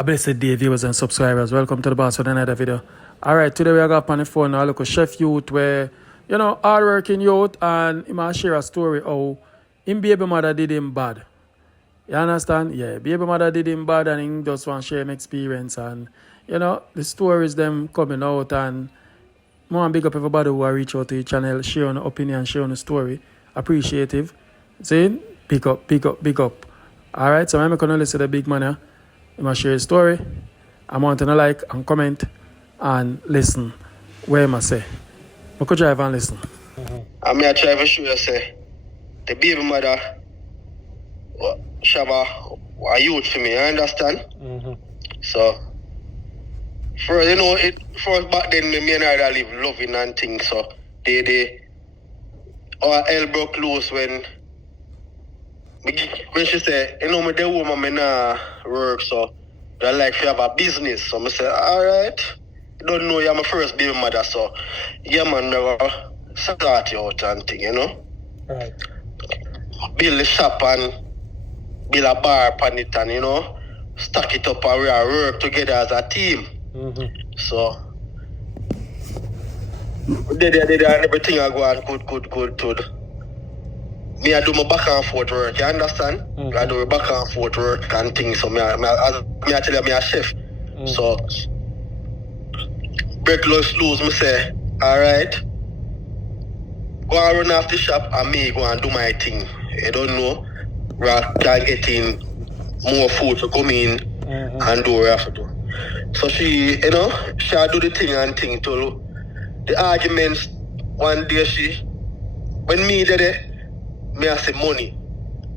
A blessed day, viewers and subscribers. Welcome to the boss with another video. Alright, today we got on the phone now. Look, a chef youth where, hard-working youth, and he might share a story how him baby mother did him bad. You understand? Yeah, baby mother did him bad and he just want to share him experience. And, the stories them coming out, and I want to big up everybody who reach out to the channel, share an opinion, share on the story. Appreciative. See? Pick up. Alright, so I'm going to listen to the big man here. I'm going to share a story. I want to like and comment and listen. Where am I say? I could drive and listen. I'm going to try to show you, say, the baby mother, she have a youth for me, you understand? So, first back then, me and her live loving and things, so our elbow close when she say, me the woman me nah work, so I like to have a business. So I say, alright, you don't know you're my first baby mother, so yeah man, never start you out and thing, Right. Build a shop and build a bar upon it and, stack it up and we are work together as a team. So they and everything I go on good. Me I do my back and forth work, you understand? I do my back and forth work and things. So me I tell you, me a chef. So break loose, me say, alright, go and run off the shop and me go and do my thing. You don't know, we can get in more food to come in and do what we have to do. So she do the thing and thing to the arguments. One day when me did it, me I say money.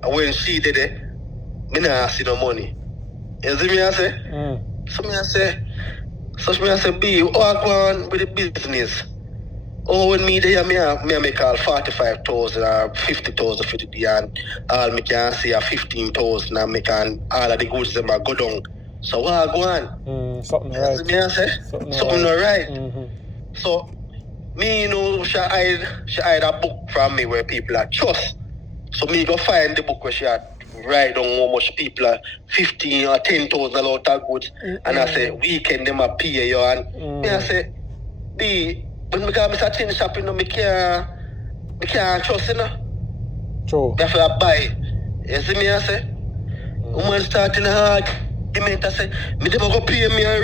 And when she did it, me not see no money. You see me I say? So me I say, B, I go on with the business. Oh, when me there, me I make all 45,000 or 50,000 for the day, and all me can see 15,000 and make all of the goods them go down. So what I go on? Something right. Me I say? Something not right. So me she hide a book from me where people are trust. So me go find the book where she had write down how much people are 15 or 10,000 out of goods. And I say, weekend them a pay you. And me I say, B, when me go to tin shop, me can't trust, True. Me have to buy. You see me I say? Woman starting a argument, I say, me never go pay me and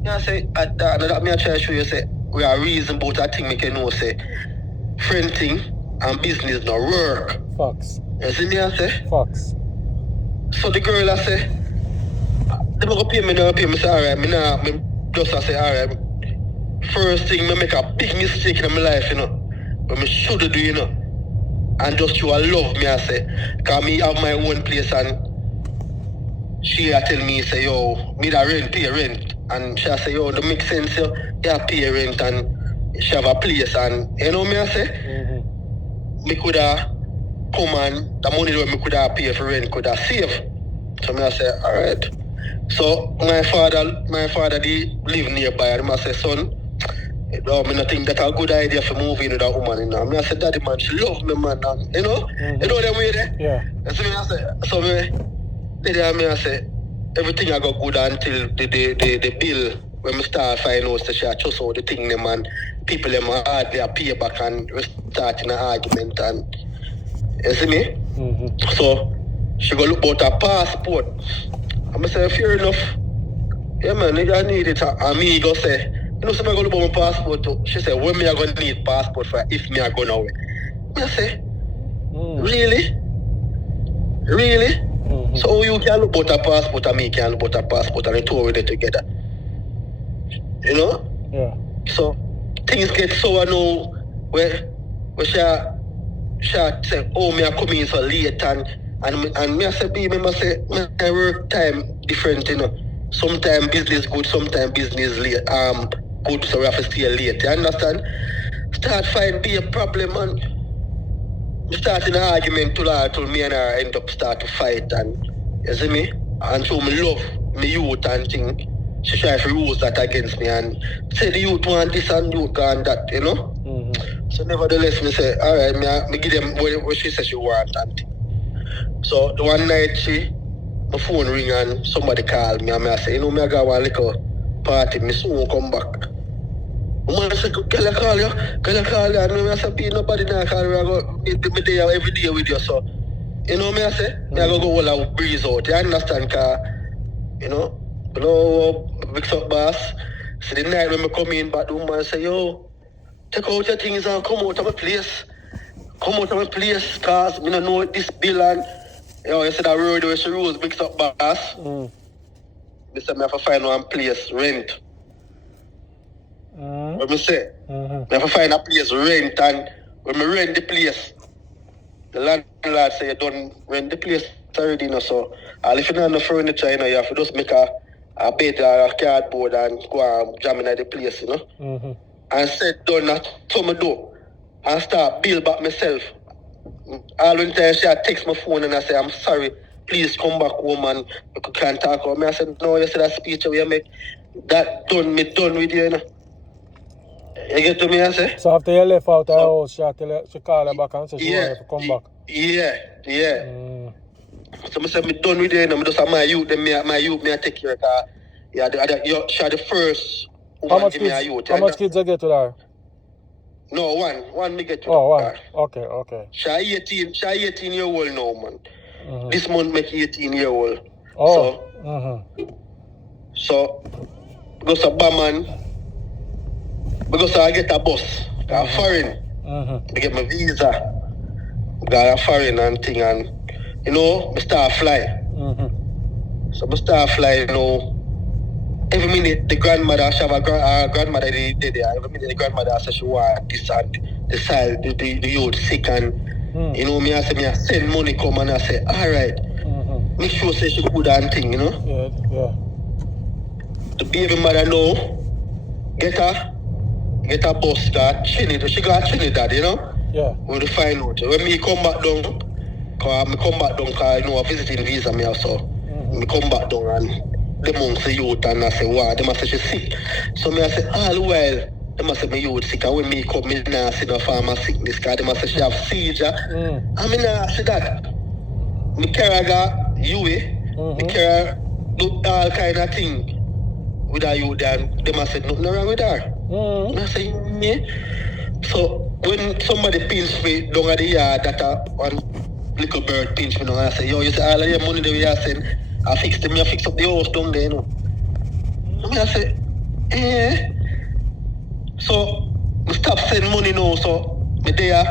me I say, that me I try to show you, say, we are reason about a thing me can know, say, friend thing and business no work. Facts. You see me I say? Facts. So the girl I say, they go pay me, never pay me, say, alright, me just I say, alright. First thing, me make a big mistake in my life, but me should do, and just show a love, me I say, because me have my own place and she tell me, say, yo, me da pay rent, and she say, yo, that make sense, yo, yeah, pay rent, and she have a place, and me I say, me could have come and the money that me could have pay for rent could have save. So me I say, alright. So my father they live nearby, and I say, son, me not think that's a good idea for moving with that woman, Me I say, daddy man, she love me, man, and you know them way there? Yeah. So me I say, everything I got good until the bill when me start finding out that she just all the thing them and people them hardly pay back and we start in an argument and you see me? So she go look about her passport. And I say, fair enough. Yeah man, I need it. And me go say, somebody go look about my passport too. She say, when me I gonna need passport for if me I go nowhere? Me I say, really? Really? So you can look about a passport and me can look about a passport and the two of it together. Yeah. So things get so now where she say, oh, me I come in so late and me I say, remember say, my work time different, Sometimes business good, sometimes business late, good, so we have to stay late, you understand? Start find be a problem and we start in an argument till me and her end up start to fight and you see me? And so me love me youth and thing. She try to use that against me and say the youth want this and youth want that, So nevertheless, me say, alright, me give them what she says she want and thing. So the one night she my phone ring and somebody call me and I say, you know, me I got one little party, me soon come back. Man say, can I call you? Can I call you? And I say, nobody now call you. I go, me there every day with you, so. You know me I say? Me I go all out breeze out. You understand? Cause, you know, mix up boss. So the night when me come in, but the woman say, yo, take out your things and come out of my place. Come out of my place, cause me don't know this bill and, yo, you see that road where she rose, mix up boss. Me say, me have to find one place, rent. What me say? Me have to find a place, rent, and when me rent the place, the landlord say you don't rent the place already, you know, so if you don't have no furniture, you know, you have to just make a bed or a cardboard and go and jam in the place, you know. And said done that, so me do. And start build back myself. All the time she text my phone and I say, I'm sorry, please come back home and you can't talk about me. I said, no, you see that speech where you make that done with you, you know. You get to me, I say? So after you left out her house, she called her back and said she wanted to come back. Yeah. So I said, me done with you, you know, I just have my youth, my youth, I take care of her. Yeah, she had the first woman give me a youth. How much kids I get to her? No, one me get to one. her. Okay. She 18 year old now, man. This month make 18 year old. So, because of Baman, because I get a bus, got a foreign. I get my visa, got a foreign and thing, and you know, I start fly. So I start fly, you know. Every minute the grandmother, she have a grandmother did there. Every minute the grandmother says she want this and the youth sick and you know me I say me I send money come and I say alright. Make sure say she good and thing, you know. Yeah. The baby mother know get a bus got Trinidad. She got Trinidad, you know? Yeah. We'll find out. When me come back down, cause you know a visiting visa me also. Me come back down and the monks say youth and I say, wow, they must say she's sick. So me I say, all the while, they must say me youth sick and when me come, me nah see no farmer sickness cause they must say she have seizure. And me nah see that. Me carry her UA, me carry do all kind of thing with her youth and they must say nothing wrong with her. And I say, yeah. So when somebody pinch me down at the yard that one little bird pinch me down and I say, yo, you say all of your money that we are send, I fix up the house down there, you know. And I say, So I stop sending money now, so me there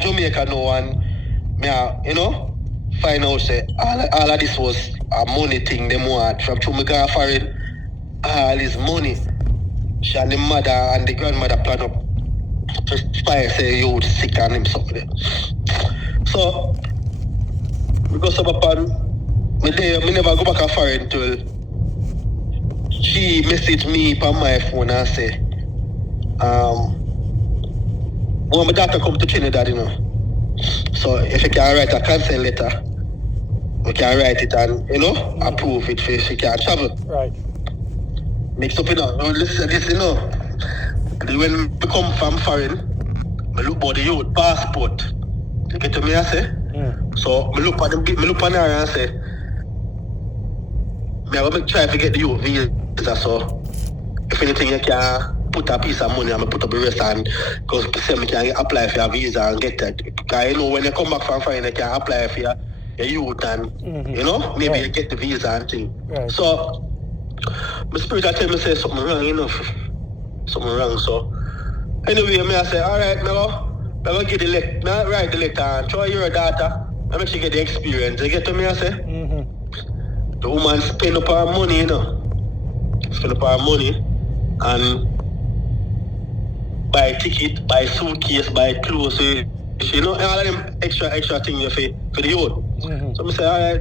Jamaica now and me you know, find out say all of this was a money thing them want from through me go foreign. All this money. She and the mother and the grandmother plan up to spy say you sick and him something there. So because of upon me never go back a foreign till she messaged me on my phone and say when my daughter come to Trinidad, you know. So if you can write a consent letter, we can write it and, you know, approve it if she can travel. Right. Mix up, you know. Listen, this, you know. When we come from foreign, I look for the youth passport. You get to me, I say? So I look on her and say, I will try to get the youth visa, so if anything you can put a piece of money and I put up the rest and because you can apply for your visa and get that. Because you know when you come back from foreign you can apply for your youth and you know, maybe you get the visa and thing. Right. So my spirit tell me say something wrong, you know. Something wrong. So anyway, I say, alright, I go get the letter, I write the letter and try your daughter and make sure you get the experience. You get to me, I say? The woman spend up her money, you know. Spend up her money and buy ticket, buy suitcase, buy clothes, you know, all of them extra things for the youth. So I say, alright.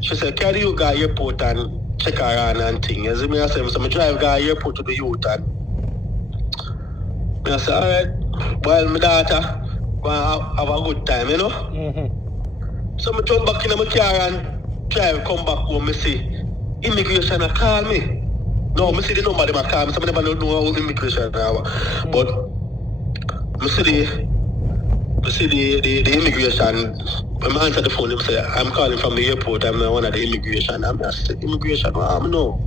She said, carry you go to the airport and check her around and thing. As I say, so I drive go to the airport to the youth and I say, alright, while my daughter go and have a good time, you know? So I jump back in my car and drive, come back home, I see immigration call me. No, I see the number they call me, so I never know how immigration are. But I see the I see the immigration. When I answer the phone, they say, I'm calling from the airport. I'm one of the immigration. I'm just immigration. No.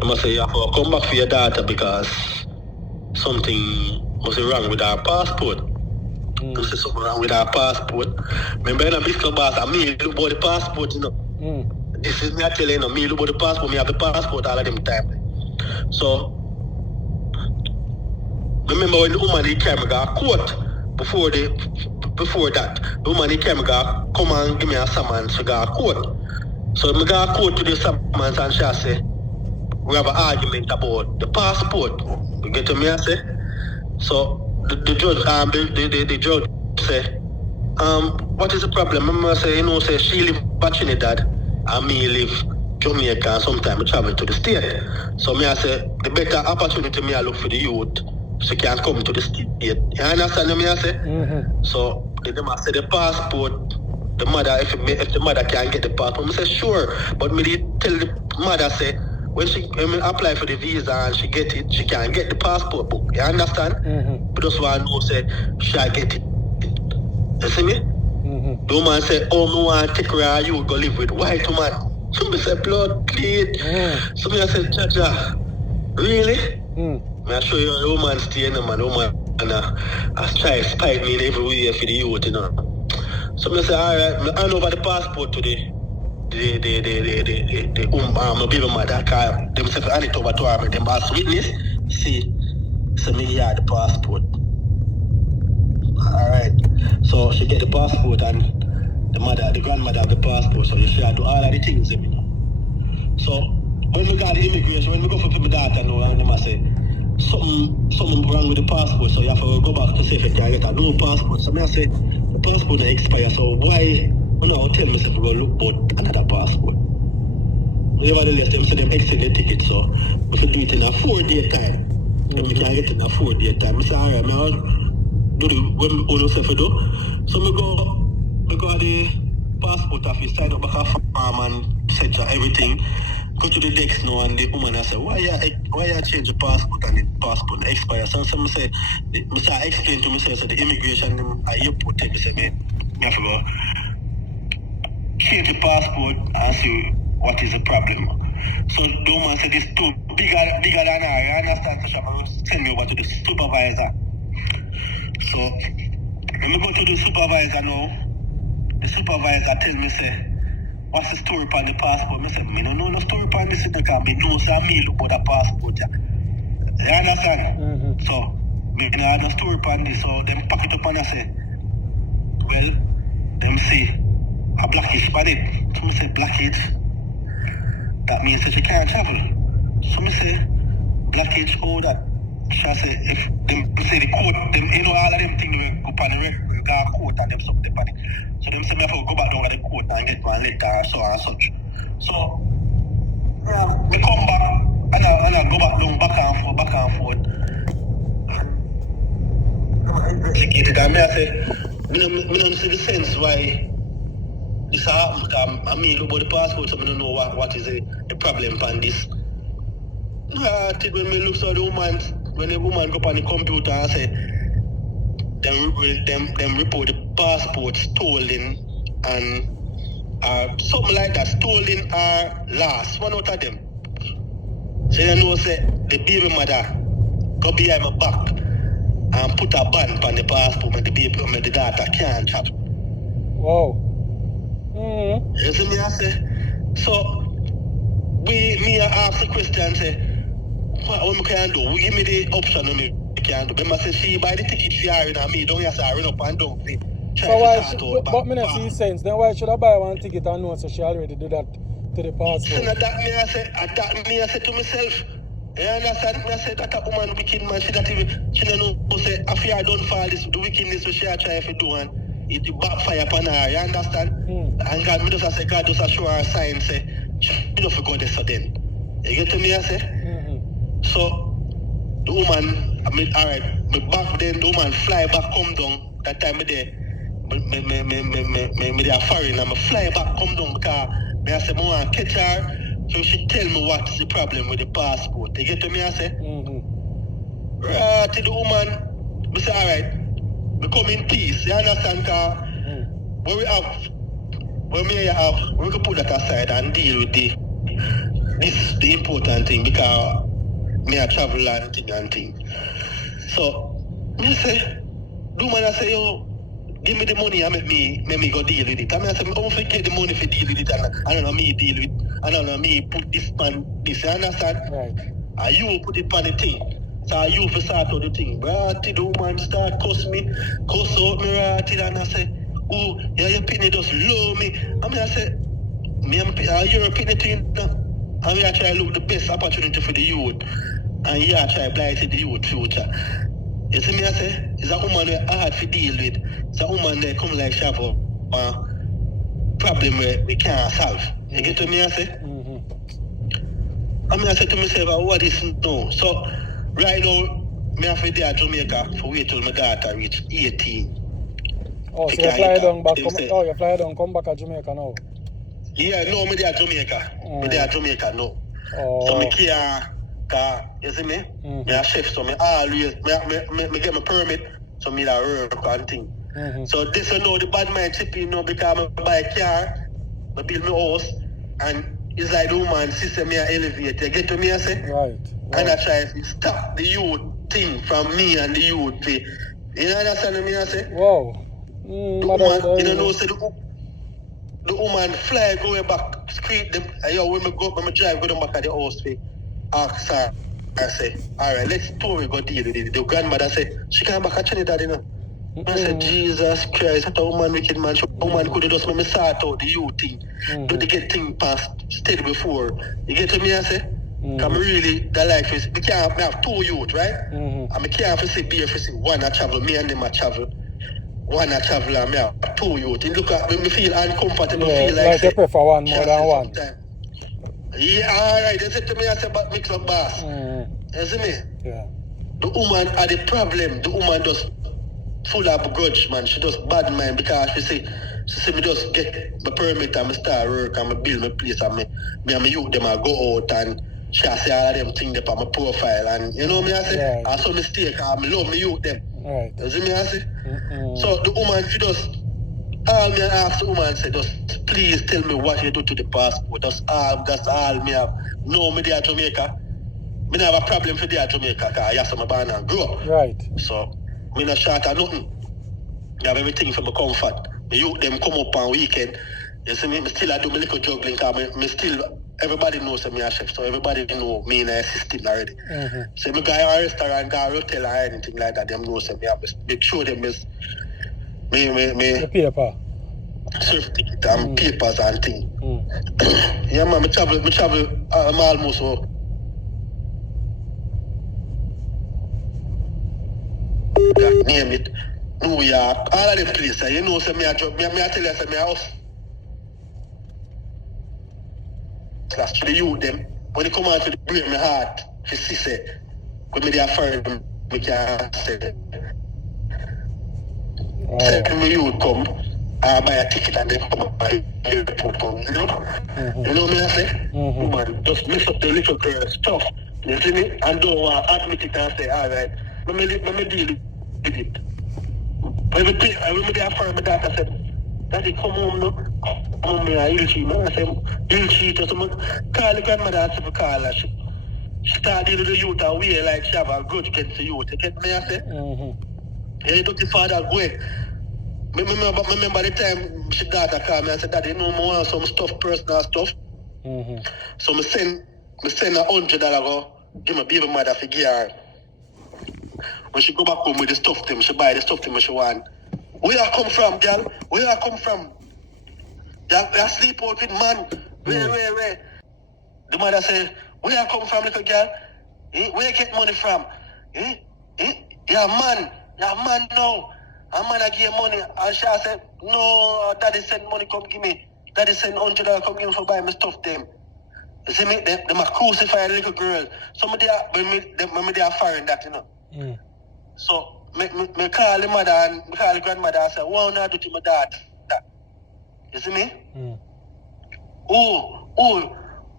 They must say, you have to come back for your daughter because something must be wrong with our passport. They say something wrong with our passport. Remember, in a big club, I mean, look about the passport, you know. This is me telling you, me look about the passport. Me have the passport all of them time. So, remember when the woman he came and got caught before that, the woman he came and got come and give me a summons, she got caught. So I got caught to the summons and she say, we have an argument about the passport. You get to me, I say? So the judge, the judge say, what is the problem? I say, you know, say she live in Trinidad and me live Jamaica and sometimes I travel to the state. So me I say, the better opportunity me I look for the youth so can come to the state. You understand me I say? So them I say the passport, the mother, if the mother can get the passport, I say sure. But me tell the mother say when me apply for the visa and she get it, she can get the passport book. You understand? But that's why I know say she get it. You see me? The woman say, oh, me want to take her you go live with white woman. So me say blood clean. So me I say, Jaja, really? I show you a woman stay in the man, woman and I try to spite me in every way for the youth, you know. So I say, alright, I hand over the passport to the my baby mother, because them say I need over to her, them ask witness, see, so me here the passport. Alright. So she get the passport and the grandmother have the passport, so she had to do all of the things. So when we got the immigration, when we go for my daughter now, and them say something wrong with the passport, so you have to go back to see if you can get a new passport. So I say the passport is expired, so why you know tell me if we go look for another passport? Nevertheless, them say them extend the ticket, so we should do it in a 4-day time. And we can get it in a 4-day time. I say alright, man, do the when we say for do. So we go at the passport office, sign up back a form and set everything. Go to the desk now and the woman I say, why you change the passport and the passport expire? So I say, I explain to me, say, so the immigration airport, I say, me have to go change the passport and see what is the problem. So the woman said, it's too bigger than her, you understand? So she will send me over to the supervisor. So when we go to the supervisor now, the supervisor tell me, say, what's the story upon the passport? I say, I don't know no story upon this, because I know some me look about the passport. You understand? So, I don't have no story upon this, so them pack it up and I say, well, them say, a blockage on it. So I say, blockage, that means that you can't travel. So I say, blockage, all that. So I say, if them say the court, them, you know, all of them things will go upon the record, court and them something upon it. So them say me have to go back down to the court and get my letter and so on and such. So we come back and I go back and forth. I'm investigated and I say, I don't see the sense why this happened, because I mean about the passport, so I don't know what is the problem on this. I think when we look at the woman, when the woman go on the computer and say, them report the passport stolen and something like that, stolen or lost, one out of them. So you know, say, the baby mother go behind my back and put a ban on the passport and the daughter can't travel. Wow. You see me, I say? So, me ask the question, say, what we can do? We give me the option of me can do. But I say, she buy the ticket for her, and me don't have to run up and down. So why but me not see sense. Then why should I buy one ticket and know so she already do that to the passport? So that me I say to myself, you understand? Me I say that a woman wicked man, she don't know say after I don't fall this the wickedness so she try to do and it backfire upon her, you understand? And God me just say God just show her a sign say you don't forget this so then. You get to me I say? So the woman, I mean alright, me back then the woman fly back come down that time me there. Me there foreign and me fly back come down because me I say me want catch her so she tell me what's the problem with the passport. You get to me I say? Right to the woman, me say alright, we come in peace. You understand? When we can put that aside and deal with the important thing because me I travel and thing. So me say, do man I say yo, give me the money and make me go deal with it. I mean I say, I forget the money for deal with it and I don't know me deal with I don't know me put this man this, you understand? Right. And you put it on the thing. So you for start out the thing. Ratty the woman start cuss out me ratty and I say, oh, yeah, your penny just low me. I mean I say, you're a penny thing now. And we are trying to look the best opportunity for the youth. And you are trying to blight the youth future. You see me I say, it's a woman who hard to deal with. It's a woman that come like Shavo. Problem where we can't solve. You get what me I say? I mean I say to myself, what is no? So right now, me have to be at Jamaica for wait till my daughter reach 18. Oh, so you fly down back you fly down, come back to Jamaica now? Yeah, no, me there at Jamaica. Me there at Jamaica now. Oh. So me can't, you see me? Me a chef, so me always, me get my permit, so me da work and thing. So this you know, the bad mind chipping now because I buy a car, I build my house, and it's like the woman system me a elevate. You get to me I say? Right. And I try to stop the youth thing from me and the youth. You understand me I say? Wow. The woman, you know, say the woman fly go back, scream them. Yo, when me drive, go back at the house, ask her. I say, all right, let's story go deal with it. The grandmother say, she can't back at Trinidad, you know. I said, Jesus Christ, that a woman wicked man. A woman could have just make me sort out the youth thing. Do they get things past steady before? You get to me, I say? Because I really, that life is, we have two youth, right? And I can't have to be if say one I travel, me and them I travel. One I travel and me have two youth. You look at me feel uncomfortable, feel like you prefer one more than one. Yeah, alright, they said to me, I said, but mix up boss. You see me? Yeah. The woman had the problem. The woman just full of grudge, man. She just bad mind because she see me just get my permit and me start work and me build my place and me and my youth them I go out and she say all of them things there on my profile and you know me I say I saw mistake and I love me youth them. Right. You see me I say? So the woman she just all me ask the woman say just please tell me what you do to the passport. That's all me have. No me there Jamaica. Me don't have a problem for there Jamaica because I have my born and grow up. Right. So me not short of nothing. You have everything for my comfort. The youth them come up on weekend. You see me still I do my little juggling because me still everybody knows me a chef, so everybody know me in a system already. So me go to a restaurant, go to a hotel or anything like that, them know me have make sure them is me the paper. Surf ticket and papers and thing. Yeah man, me travel I'm almost name it New York, all of them places, you know, say me I tell you, say me a house. That's to the youth them. When they come out to the break my heart, for see say, when me there for them, me can't say. Say me youth come, I buy a ticket and they come up by the airport come, you know? You know me I say? Man, just mess up the little girl stuff. You see me? And don't want to admit it and say, all right, let me deal with it. I remember there for my daughter said, Daddy, come home now. Come home, me a ill cheat. I said, ill cheat. So I call the grandmother and say, call her. She started dealing with the youth and we like she have a grudge against the youth. You get me, I say? Yeah, you took the father away. I remember the time she daughter called me and said, Daddy, you know, I want some stuff, personal stuff. So I send $100 go, give my baby mother for give her. When she go back home with the stuff them, she buy the stuff them she want. Where I come from, girl? Where I come from? You sleep out with man. Where? The mother say, where I come from, little girl? Where you get money from? You're a man now. A man I give money. And she said, no, daddy send money, come give me. Daddy send $100, come give me for buy my stuff them. You see me? They might crucify a little girl. Somebody they are firing that, you know. So, me call the mother and me call the grandmother and say, what do I do to my dad? You see me? Oh,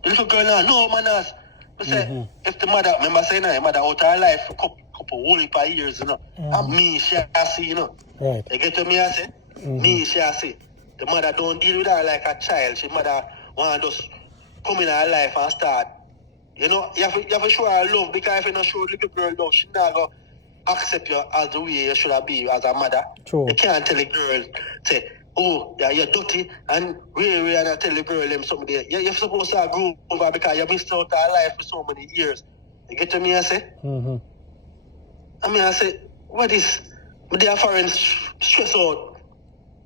the little girl now, no manners. I say, if the mother, remember saying that, the mother out of her life for a couple for whole heap of years, you know. And me, she see, you know. Right. You get to me, I say? Me, she see. The mother don't deal with her like a child. She mother want to just come in her life and start. You know, you have to show her love, because if you don't show the little girl love, she not going to accept you as the way you should have been as a mother. True. You can't tell a girl, say, oh, yeah, you're dirty, and really, and tell the girl them something there. You're supposed to grow over because you missed out her life for so many years. You get to me, I say? I mean, I say, what is, my dear foreign stress out.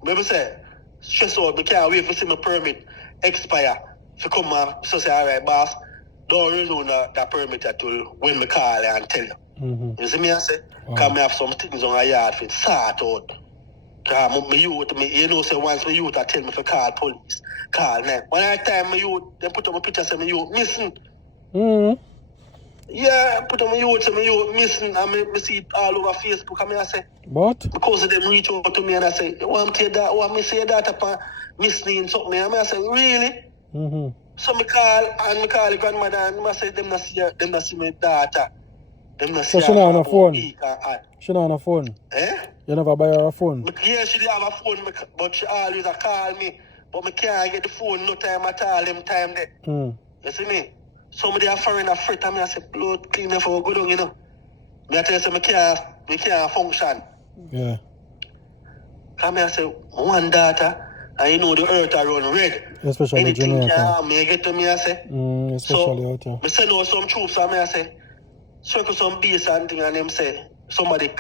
Maybe say, stress out, because I wait for see my permit expire. If you come and so say, all right, boss, don't renew that permit until when me call and tell you. You see me, I say? Because I have some things on my yard for it sort out. Because my youth, you know, say once my youth I tell me to call police, call them. When I time my youth, they put up a picture say my youth missing. Yeah, put on my youth, say my youth missing, and me see it all over Facebook, and I say, But? because of them reach out to me and I say, you want me to say that upon missing something? And I say, really? So me call the grandmother and I say, them not see my daughter. Them not see So she not on her phone? She not on her phone? Eh? You never buy her a phone? Yeah, she did have a phone, but she always a call me. But me can't get the phone no time at all, them time there. You see me? Somebody a foreign a fret and me I say, blood clean for go down, you know. Me I tell you, say, me can't function. Yeah. And me I say, one daughter, and you know the earth are run red. Especially anything Jamaica. can harm me, you get to me, I say. Especially out so, me send out some troops and me I say, circle some base and thing, and them say, somebody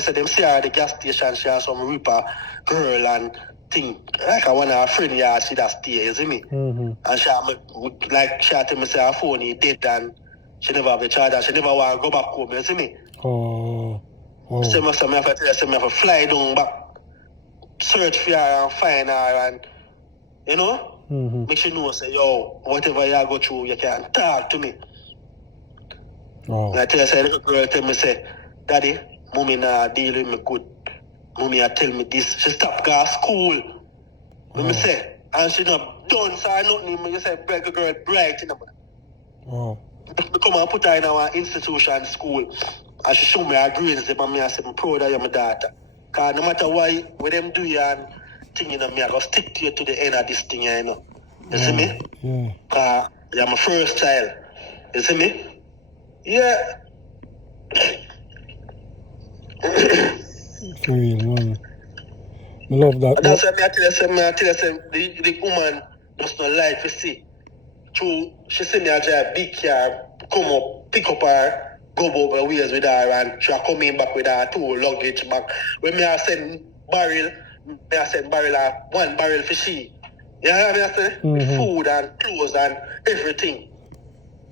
said them see her at the gas station, she has some ripper girl and thing. Like I want her friend yard, she that stay, you see me? And she tell me say her phone is dead and she never have a charger, she never want to go back home, you see me? Say me have to tell her, say me have to fly down back, search for her and find her and, you know? Make sure you know, say, yo, whatever you go through, you can talk to me. And I tell her, say, little girl tell me, say, Daddy, mommy nah deal with me good. Mommy I tell me this. She stop going to school. Me say, and she not done so nothing. Me say, girl bright, you know. Me come and put her in our institution school. And she show me her grades, and me I say, I'm proud of you, my daughter. Because no matter what them do you and thing, you know, me I go stick to you to the end of this thing, you know. You see me? Because you're my first child. You see me? Yeah. For real, man. I love that. That's why I tell you, the woman does not like to see. She see me drive big car, come up, pick up her, go over ways with her, and she come in back with her 2 luggage back. When me I send barrel, one barrel for she. You know what I say? With food and clothes and everything.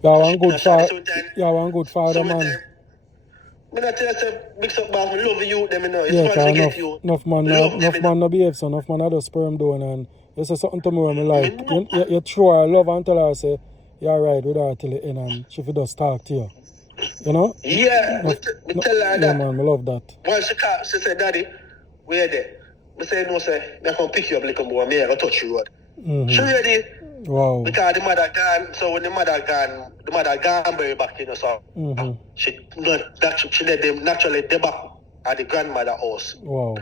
You are one good father, man. I tell you, say, mix up boss, I love you, them, you know. It's Yeah, fun to get you. enough man no behave so, enough man had a sperm down and you say something to me when I like. You throw her love and tell her, say, you're right with her till the end and she will just talk to you. You know? Yeah, me tell her that. Yeah, man, I love that. Once she called, she said, Daddy, where there? I say, no, say, I can pick you up little more, me I go touch you road. She ready? Wow. Because the mother gone, so when the mother gone very back, you know, so she let them naturally they back at the grandmother house. Wow.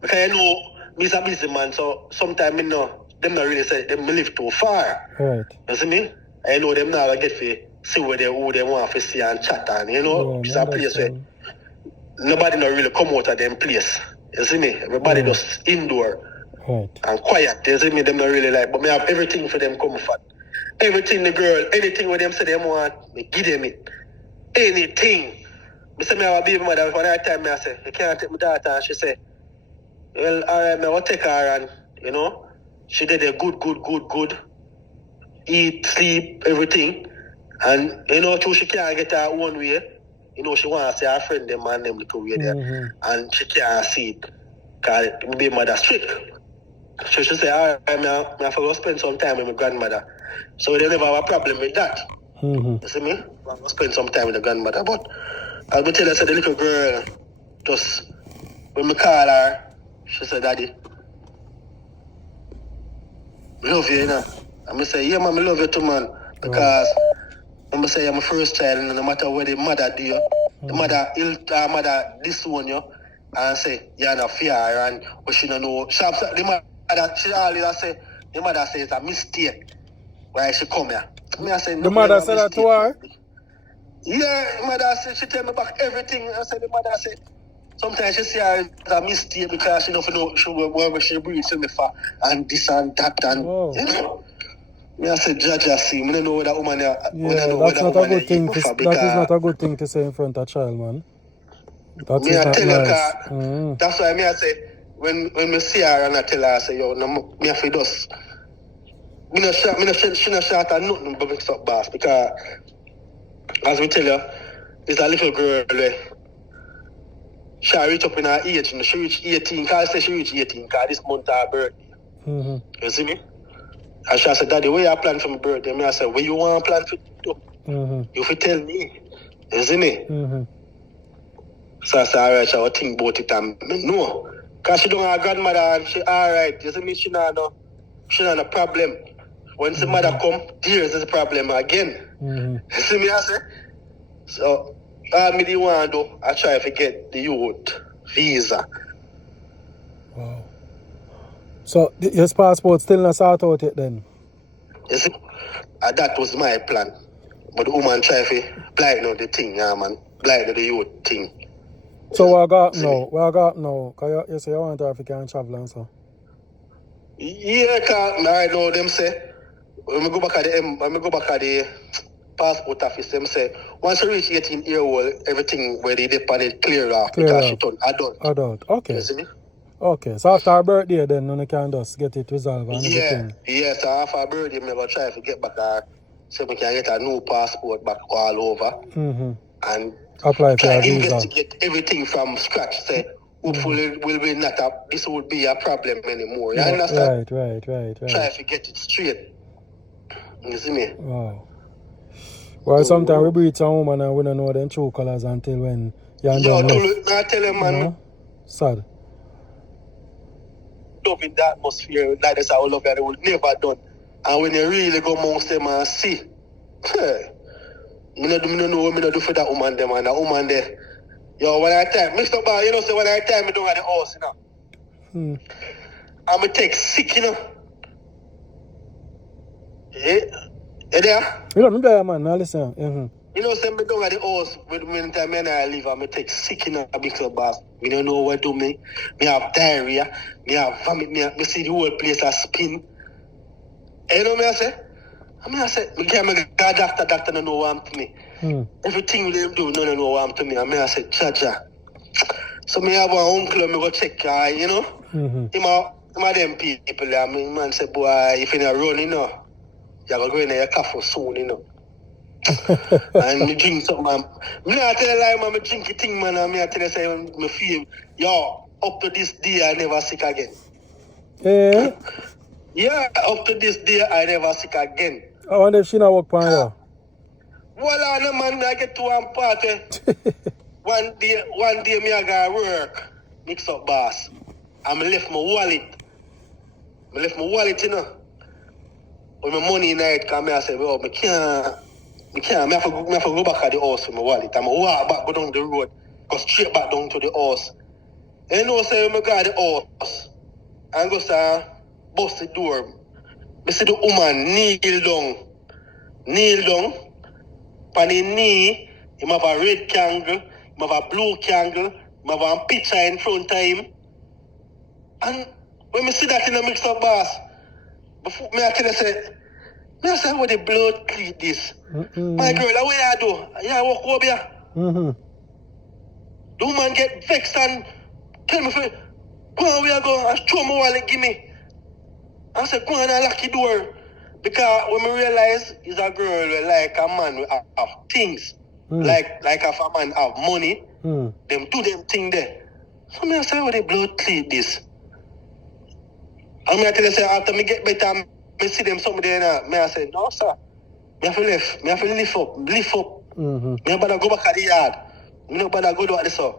Because you know, me's a busy man, so sometimes you know, them not really say them live too far. Right. You see me? I know them now get to see who they want to see and chat and you know, it's a place where nobody not really come out of them place. You see me? Everybody just indoor. Right. And quiet, you see me, them not really like, but me have everything for them comfort. Everything the girl, anything with them say them want, me give them it. Anything. Me say me have a baby mother, for that time me I say, you can't take my daughter, and she say, well, alright, me will take her and, you know, she did a good. Eat, sleep, everything. And, you know, she can't get her own way. You know, she want to see her friend, them and them little way there. And she can't see it. Because my baby mother strict. So she say, all right, I have to go spend some time with my grandmother. So they never have a problem with that. You see me? I have to spend some time with the grandmother. But as I tell her, the little girl, just, when I call her, she said, Daddy, I love you, you know. And I say, yeah, man, I love you too, man. Because I say I'm my first child, and no matter what the mother do, The mother disown you and say you're not fair and we shouldn't know. The mother, she always say, the mother says it's a mistake why she come here. Me I say, The mother said that to her? Yeah, the mother said, she tell me back everything. I said, the mother said, sometimes she say it's a mistake because she don't know where she breathes to me for and this and that and you know. Me I said, Jaja, see, me don't know whether woman Yeah, that's not a good thing to that is not a good thing to say in front of a child, man. That me is I not tell nice. her, that's why me I say, when me see her and I tell her, I say, yo, no, me have to just, she not shot at nothing but mix up boss because, as we tell you, it's a little girl where she reach up in her age, she reach 18, because I say she reach 18, because this month her birthday. You see me? And she said, Daddy, where you plan for my birthday? Me I said, where you want to plan for it? You fi tell me. You see me? So I said, alright, she will think about it and me know. Because she don't have a grandmother and she alright. You see me? She not a problem. When the mother come, there's the problem again. You see me? I say? So, all me the want to do, I try to get the youth visa. Wow. So, your passport still not sort out yet then? You see? That was my plan. But the woman try to blind on the thing, yeah, man. Blind on the youth thing. So, what I got now? Because you say you want African travel and so. Yeah, because right now them say, when we go back at the passport office, them say, once you reach 18 years old, everything where they depend it clear off because she turned adult. Okay. You see me? Okay, so after her birthday then, you can just get it resolved and everything. Yeah, so after her birthday, I'm going to try to get back her, so we can get a new passport back all over. And apply for a visa. Investigate everything from scratch. Say, hopefully this will be a problem anymore. You understand? Right. Try to get it straight. You see me? Wow. Well, sometimes we breed some woman and we don't know them true colors until when you're done left. I tell you, man. You know? Sad. Love in the atmosphere like this, I will love that they will never done. And when you really go amongst them and see, me not do for that woman them and that woman there. Yo, when I time, Mr. Bar, you know, say when I time me don't have the house, you know. I'm going to take sick, you know. You there? You know, me there, man. Now listen. You know, say me don't have the house when time and I leave, I'm going to take sick, you know, a big bar. Me don't know what to do me. Me have diarrhea. Me have vomit. Me see the whole place a spin. And you know what I say? I say, me can't make a doctor don't know what I'm to me. Everything they do, no know what I'm to me. I say, Jaja. So me have one uncle, me go check, you know? Him a them people, man say, boy, if you're not running, you know, you're going to go in your cafe soon, you know. And me drink something, man. Me not tell you lie, man, me drink a thing, man, and me tell you, say, me feel, yo, up to this day, I never sick again. Yeah? Yeah, up to this day, I never sick again. I wonder if she not work for you. Well, no, man, I get to one party. One day, me I got work, mix up boss. And I left my wallet. You know. With my money in it, because I said, well, I can't. I have to go back at the house with my wallet. I'm walk back, go down the road, go straight back down to the house. And you know, say, when I got the house, and go say, bust the door. I see the woman kneel down, on the knee, he have a red candle, he have a blue candle, he have a picture in front of him. And when I see that in the mix up boss, before me I tell you, I say, how the blood clean this? My girl, what you do? You walk over here. The woman get vexed and tell me, go on, where you go? And throw my wallet, give me. I said, go on and lock the door. Because when I realize he's a girl like a man who have things, like if a man have money, them do them thing there. So I say, how the blood clean this? And I tell you, say, after me get better, I see them something there now. I say, no, sir. I have to lift up. I have to go back at the yard. I have to go to the sun.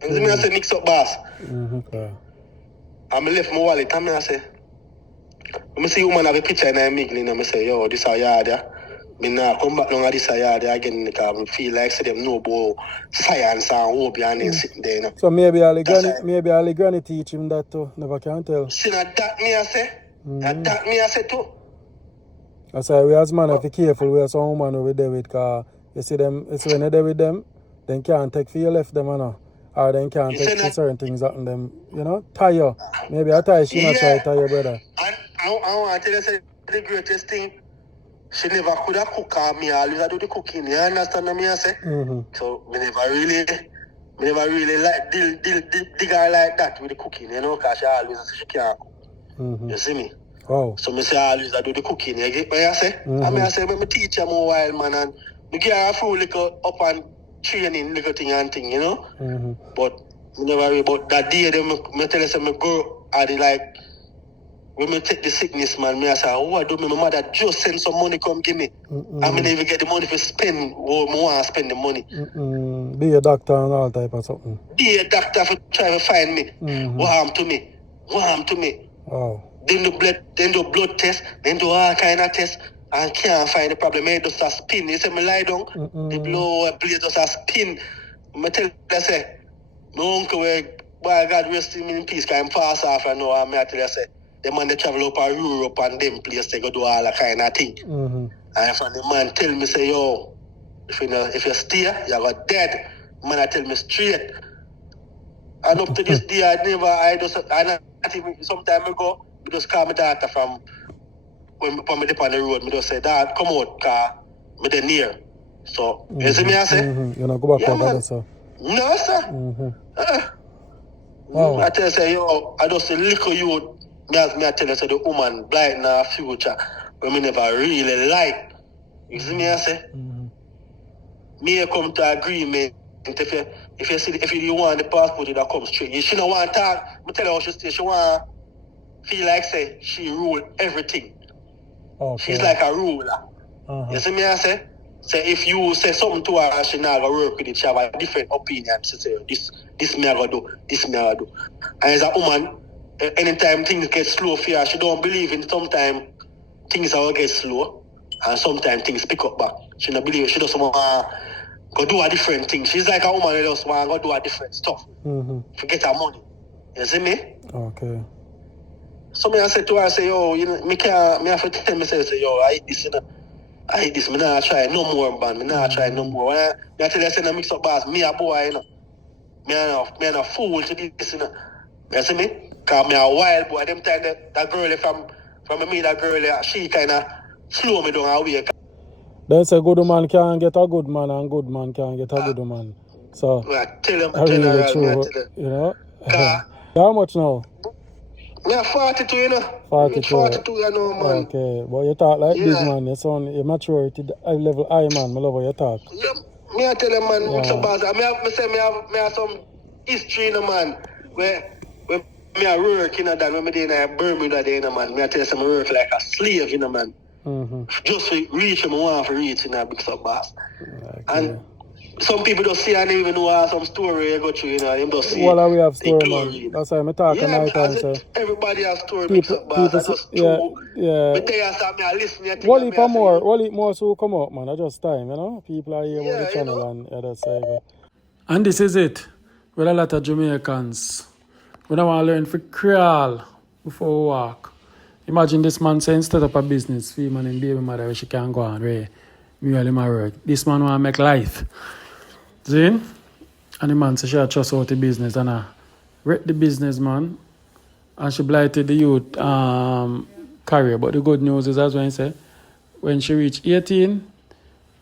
And I say, mix up, boss. Okay. I left my wallet and I say, I see a woman have a picture in her miggling and I say, yo, this is our yard, yeah? Me nah come back down at this yard again because I feel like say them know about science and hope and then sitting there, you know. So maybe Ali That's Granny, right. maybe Ali Granny teach him that too. Never can tell. See, now that me I say. That me I say too. That's why we as man have to be careful with some woman we there with, because you see them, it's when you're there with them, then can't take for you left them, you know. Or then can't You take say for that? certain things happen them, you know. Tie you. Maybe I tie she not try to tie your brother. And I want to tell you say, the greatest thing, she never could have cooked her. Me always do the cooking. You understand what me I say? So me never really like dig her like that with the cooking, you know, because she always say she can't cook. You see me? Wow. So me say I always do the cooking. You get what I say? And me I say me teach her more while, man, and me give her a few little up and training little thing and thing, you know. But me never really. But that day, then me tell you say me go at the like. When me take the sickness, man, me I say, oh, I do me? My mother just send some money come give me. I mean, even get the money for spend, or me want to spend the money. Be a doctor and all type of something. Be a doctor for try to find me. What harm to me? What harm to me? Wow. Then do blood test, then do all kind of tests, and can't find the problem. It just a spin. You say me lie down, the blood plate just a spin. I tell you, say, my uncle, boy, God rest him in peace, because I'm pass off and now, I tell you, say, the man they travel up to Europe and them place they go do all that kind of thing. And from the man tell me say, yo, if you stay, you go dead. Man I tell me straight. And up to this day I not even sometime ago, I just call my daughter from when me dip on the road, me just say, Dad, come out, cause me dey near. So you see me I say? You know, go back over there, sir. No, sir. Wow. I tell you say, yo, I just a little youth. Me I tell you, say the woman blight in her future, but me never really like. You see me I say? Me come to agreement. If you want the passport, that come straight. She don't want to talk. Me tell her how she stay. She want feel like say she rule everything. Okay. She's like a ruler. You see me I say? Say if you say something to her, she not gonna work with it. She have a different opinion. She say this me I gonna do, this me I gonna do. And as a woman, anytime things get slow for her, she don't believe in sometimes things will get slow and sometimes things pick up back. She don't believe, she doesn't want to go do a different thing. She's like a woman who just want to go do a different stuff. Forget her money. You see me? Okay. So me I say to her, I say, yo, you know, me have to tell myself, say, yo, I hate this, you know. I hate this, me not try no more, man. Me not try no more. When I tell you, I say, no mix up boss, me a boy, you know. Me a fool to this, you know. You see me? Because me a wild boy. Them time that girl from me, that girl, she kind of slow me down away. They say good man can get a good man and good man can get a good man. So, I tell them, I really true, tell them. you know. How much now? Me a 42, you know. 42. 42, you know, man. Okay, but you talk like this, man. You sound, your maturity level high, man. I love how you talk. Yeah, me I tell them, man, it's about, me have some history, you know, man, where me I work, you know, that when me there in Bermuda, there, you know, man, me I tell you, I work like a slave, you know, man. Just to reach him, I want to reach, you know, big sub boss. Okay. And some people don't see and even know some story you go through, you know, they don't see. Well, we have story, glory, man. That's why I'm talking night time, so. Everybody has story, big sub boss. I just yeah. But they have me, I listen, I Well, if more so come out, man. I just time, you know. People are here about the channel, you know? and that's how you go. And this is it. With a lot of Jamaicans, we don't want to learn for crawl before we walk. Imagine this man saying set up a business for him and him baby mother where she can go on, right? Me while him at work. This man want to make life. See? And the man says she trust out the business and I wreck the business, man. And she blighted the youth career. But the good news is, as when he say, when she reach 18,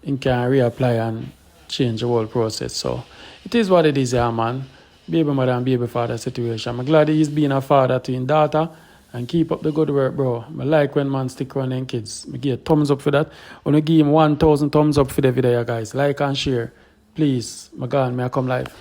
he can reapply and change the whole process. So it is what it is, yeah, man. Baby mother and baby father situation. I'm glad he's being a father to his daughter and keep up the good work, bro. I like when man stick around them kids. I give a thumbs up for that. I want to give him 1,000 thumbs up for the video, guys. Like and share. Please, my God, may I come live.